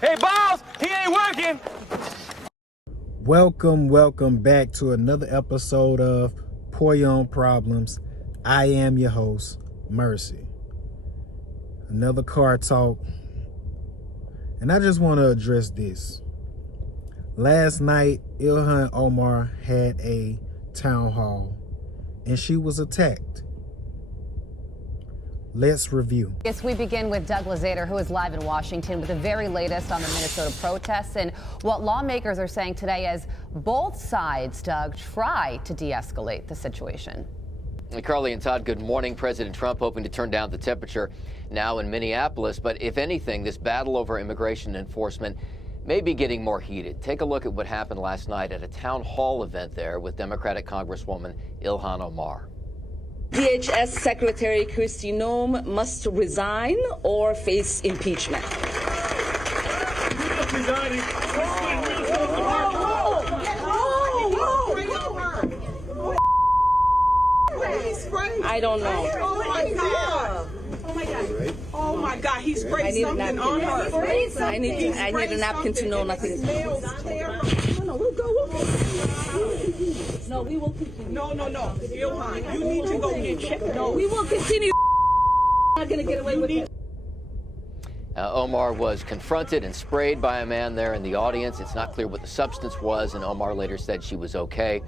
Hey, boss, he ain't working. Welcome back to another episode of Pour Your Own Problems. I am your host, Mercy. Another car talk. And I just want to address this. Last night, Ilhan Omar had a town hall and she was attacked. Let's review. Yes, we begin with Doug Lazater, who is live in Washington with the very latest on the Minnesota protests and what lawmakers are saying today as both sides, Doug, try to de-escalate the situation. Carly and Todd, good morning. President Trump hoping to turn down the temperature now in Minneapolis. But if anything, this battle over immigration enforcement may be getting more heated. Take a look at what happened last night at a town hall event there with Democratic Congresswoman Ilhan Omar. DHS Secretary Kristi Noem must resign or face impeachment. I don't know. Oh my God. Oh my God. Oh my God. He sprayed something on her. I need a napkin to know nothing. No, we'll go. No, we will continue. No. Ilhan, you need to go get checked. No, we will continue. Not going to get away with it. Omar was confronted and sprayed by a man there in the audience. It's not clear what the substance was, and Omar later said she was okay.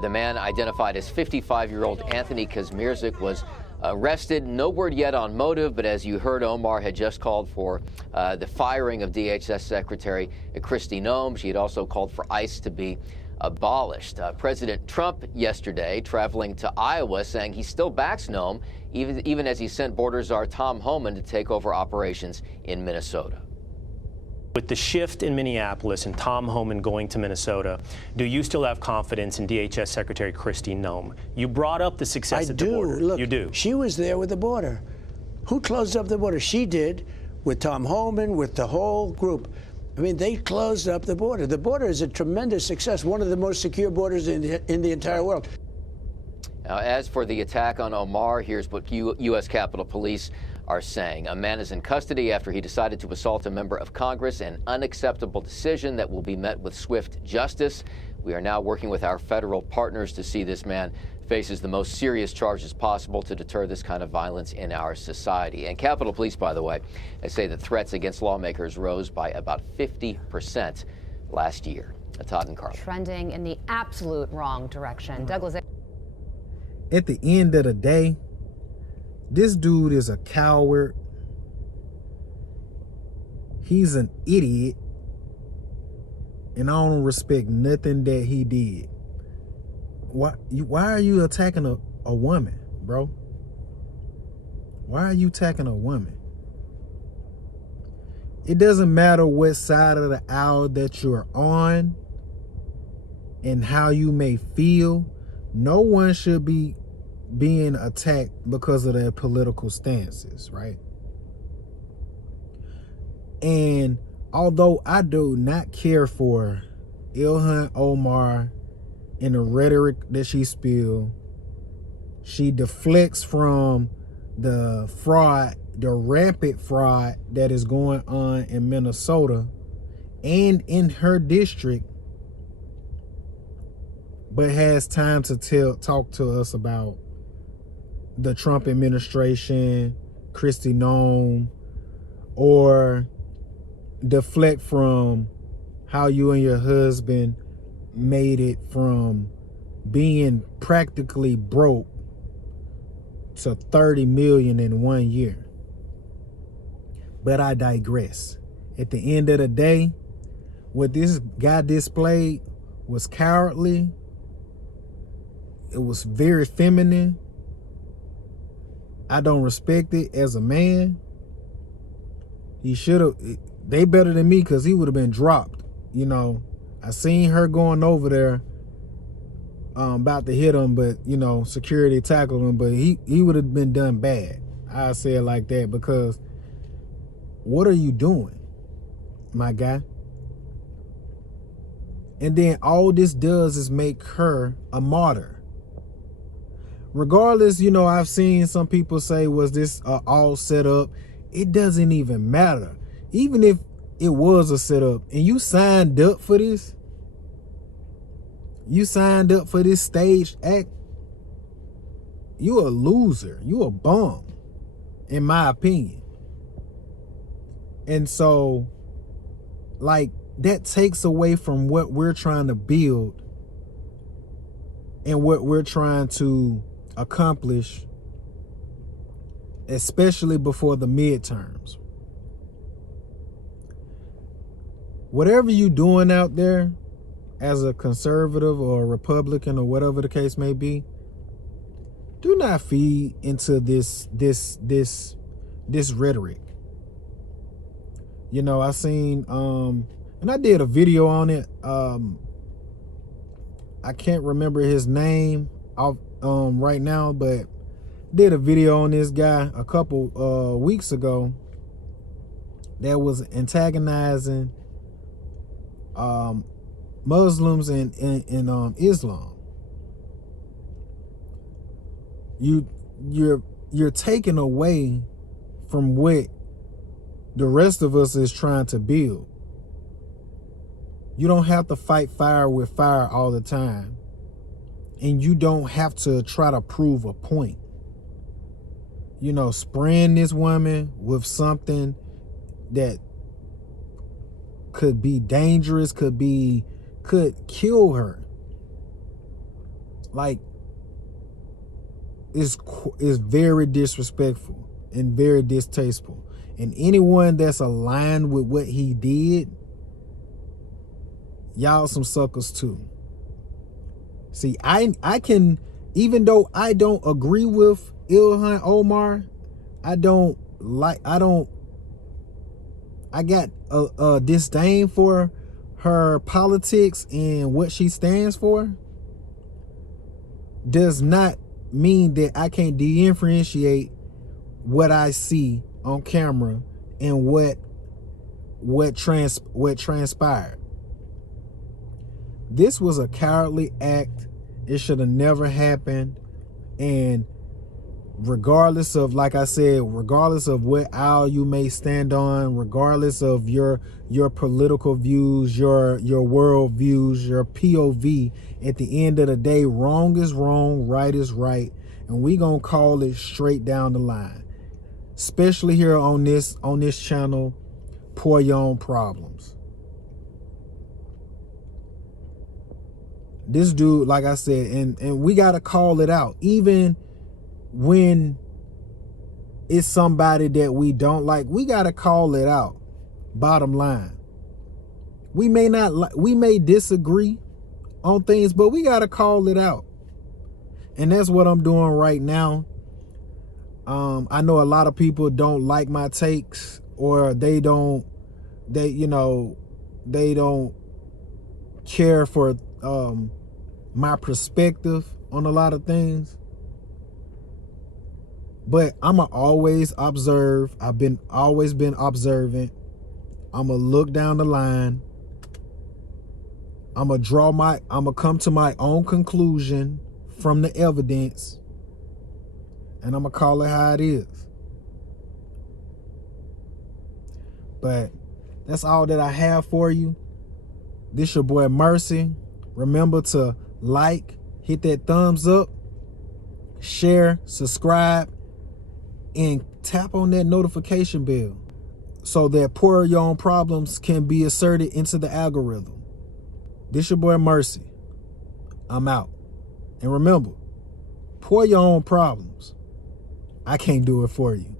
The man, identified as 55-year-old Anthony Kazmierzik, was arrested. No word yet on motive, but as you heard, Omar had just called for the firing of DHS Secretary Kristi Noem. She had also called for ICE to be abolished. President Trump yesterday traveling to Iowa saying he still backs Noem, even as he sent Border Czar Tom Homan to take over operations in Minnesota. With the shift in Minneapolis and Tom Homan going to Minnesota, do you still have confidence in DHS Secretary Kristi Noem? You brought up the success at the border. Look, you do. She was there with the border. Who closed up the border? She did, with Tom Homan, with the whole group. I mean, they closed up the border. The border is a tremendous success, one of the most secure borders in the entire world. Now, as for the attack on Omar, here's what U.S. Capitol Police are saying. A man is in custody after he decided to assault a member of Congress, an unacceptable decision that will be met with swift justice. We are now working with our federal partners to see this man faces the most serious charges possible to deter this kind of violence in our society. And Capitol Police, by the way, they say that threats against lawmakers rose by about 50% last year. Todd and Carl. Trending in the absolute wrong direction. Doug Lazater. At the end of the day, this dude is a coward. He's an idiot. And I don't respect nothing that he did. Why are you attacking a woman, bro? Why are you attacking a woman? It doesn't matter what side of the aisle that you're on and how you may feel. No one should be being attacked because of their political stances, right? And although I do not care for Ilhan Omar and the rhetoric that she spilled, she deflects from the fraud, the rampant fraud that is going on in Minnesota and in her district, but has time to talk to us about the Trump administration, Kristi Noem, or deflect from how you and your husband made it from being practically broke to 30 million in 1 year. But I digress. At the end of the day, what this guy displayed was cowardly. It was very feminine. I don't respect it as a man. He should have, they better than me because he would have been dropped. You know, I seen her going over there about to hit him, but, you know, security tackled him, but he would have been done bad. I say it like that because what are you doing, my guy? And then all this does is make her a martyr. Regardless, you know, I've seen some people say, was this all set up? It doesn't even matter. Even if it was a setup, and you signed up for this. You signed up for this staged act. You a loser. You a bum, in my opinion. And so, like, that takes away from what we're trying to build and what we're trying to accomplish, especially before the midterms. Whatever you doing out there as a conservative or a Republican or whatever the case may be, do not feed into this rhetoric. You know, I seen and I did a video on it. I can't remember his name right now, but did a video on this guy a couple weeks ago that was antagonizing Muslims and Islam. You're taking away from what the rest of us is trying to build. You don't have to fight fire with fire all the time, and you don't have to try to prove a point. You know, spraying this woman with something that could be dangerous, could kill her. Like, is very disrespectful and very distasteful. And anyone that's aligned with what he did, y'all some suckers too. See, I can, even though I don't agree with Ilhan Omar, I got a disdain for her politics and what she stands for, does not mean that I can't differentiate what I see on camera and what transpired. This was a cowardly act. It should have never happened. And regardless of, like I said, regardless of what aisle you may stand on, regardless of your political views, your world views, your POV, at the end of the day, wrong is wrong, right is right, and we gonna call it straight down the line. Especially here on this channel, Pour Your Own Problems. This dude, like I said, and we gotta call it out, even when it's somebody that we don't like. We gotta call it out. Bottom line, we may disagree on things, but we gotta call it out, and that's what I'm doing right now. I know a lot of people don't like my takes, or they don't care for my perspective on a lot of things. But I'ma always observe. I've always been observant. I'ma look down the line. I'ma come to my own conclusion from the evidence, and I'ma call it how it is. But that's all that I have for you. This your boy Mercy. Remember to like, hit that thumbs up, share, subscribe, and tap on that notification bell so that Pour Your Own Problems can be inserted into the algorithm. This your boy Mercy. I'm out. And remember, pour your own problems. I can't do it for you.